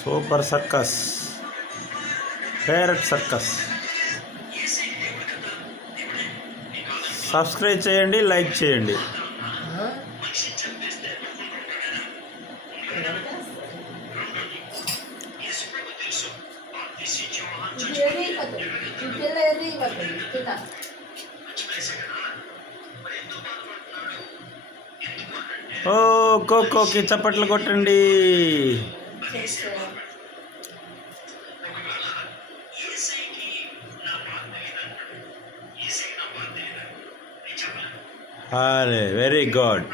Super circus, parrot circus. Subscribe చేయండి, like చేయండి. ఓ కోకోకి చప్పట్లు కొట్టండి. అరే వెరీ గుడ్.